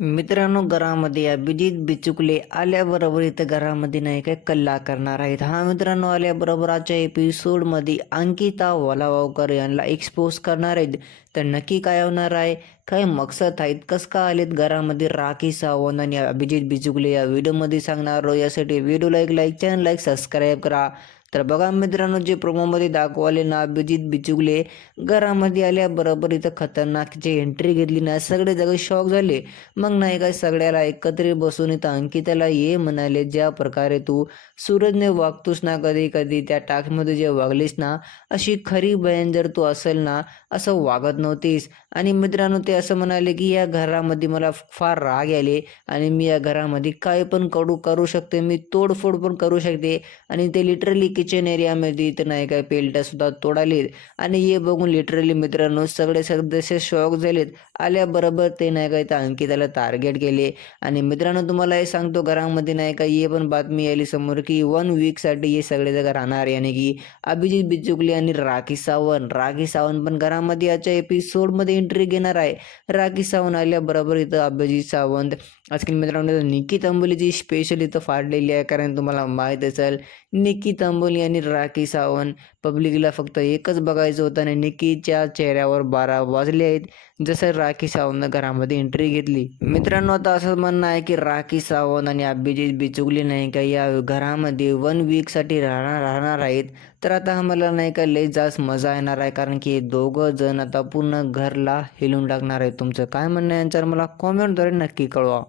मित्रांनो घरामध्ये अभिजित बिचुकले आल्याबरोबर इथं घरामध्ये नाही काय कल्ला करणार आहेत. हा मित्रांनो आल्याबरोबर आजच्या एपिसोडमध्ये अंकिता वलावावकर यांना एक्सपोज करणार आहेत. तर नक्की काय होणार आहे? काय मकसद आहेत? कसं का आलेत घरामध्ये राखी सावंत आणि अभिजित बिचुकले? या व्हिडिओमध्ये सांगणार आहोत. यासाठी व्हिडिओला एक लाईक चॅनल लाईक सबस्क्राईब करा. तर बघा मित्रांनो जे प्रोमोमध्ये दाखवले ना अभिजित बिचुकले घरामध्ये आल्याबरोबर इथं खतरनाकची एंट्री घेतली ना सगळे जग शॉक झाले. मग नाही काय सगळ्याला एकत्रित बसून इथं अंकिताला ये म्हणाले ज्या प्रकारे तू सूरजने वागतोस ना कधी कधी त्या टाकमध्ये जे वागलीस ना अशी खरी बहीण जर तू असेल ना असं वागत नव्हतीस. आणि मित्रांनो ते असं म्हणाले की या घरामध्ये मला फार राग आले आणि मी या घरामध्ये काय पण कडू करू शकते मी तोडफोड पण करू शकते. आणि ते लिटरली किचन एरियामध्ये इथं नाही काय पेलट्या सुद्धा तोडालेत. आणि हे बघून लिटरली मित्रांनो सगळे सदस्य शॉक झालेत. आल्याबरोबर ते नाही काय त्या अंकिताला टार्गेट केले. आणि मित्रांनो तुम्हाला हे सांगतो घरामध्ये नाही का हे पण बातमी आली समोर की वन वीकसाठी हे सगळे जग राहणार आणि की अभिजित बिचुकले आणि राखी सावंत. राखी सावंत पण घरामध्ये याच्या एपिसोडमध्ये एंट्री घेणार आहे. राखी सावंत आल्याबरोबर इथं अभिजित सावंत. आजकाल मित्रांनो निकी तंबोलीची स्पेशल इथं फाडलेली आहे. कारण तुम्हाला माहीत असेल निकी तंबोली आणि राखी सावंत पब्लिकला फक्त एकच बघायचं होतं आणि निकीच्या चेहऱ्यावर बारा वाजले आहेत. जसं राखी सावंतनं घरामध्ये एंट्री घेतली. मित्रांनो आता असं म्हणणं आहे की राखी सावंत आणि अभिजित बिचुकली नाही का या घरामध्ये वन वीकसाठी राहणार राहणार आहेत. तर आता आम्हाला नाही का लई जास्त मजा येणार आहे कारण की हे दोघं जण आता पूर्ण घरला हिलून टाकणार आहेत. तुमचं काय म्हणणं आहे यांच्यावर मला कॉमेंटद्वारे नक्की कळवा.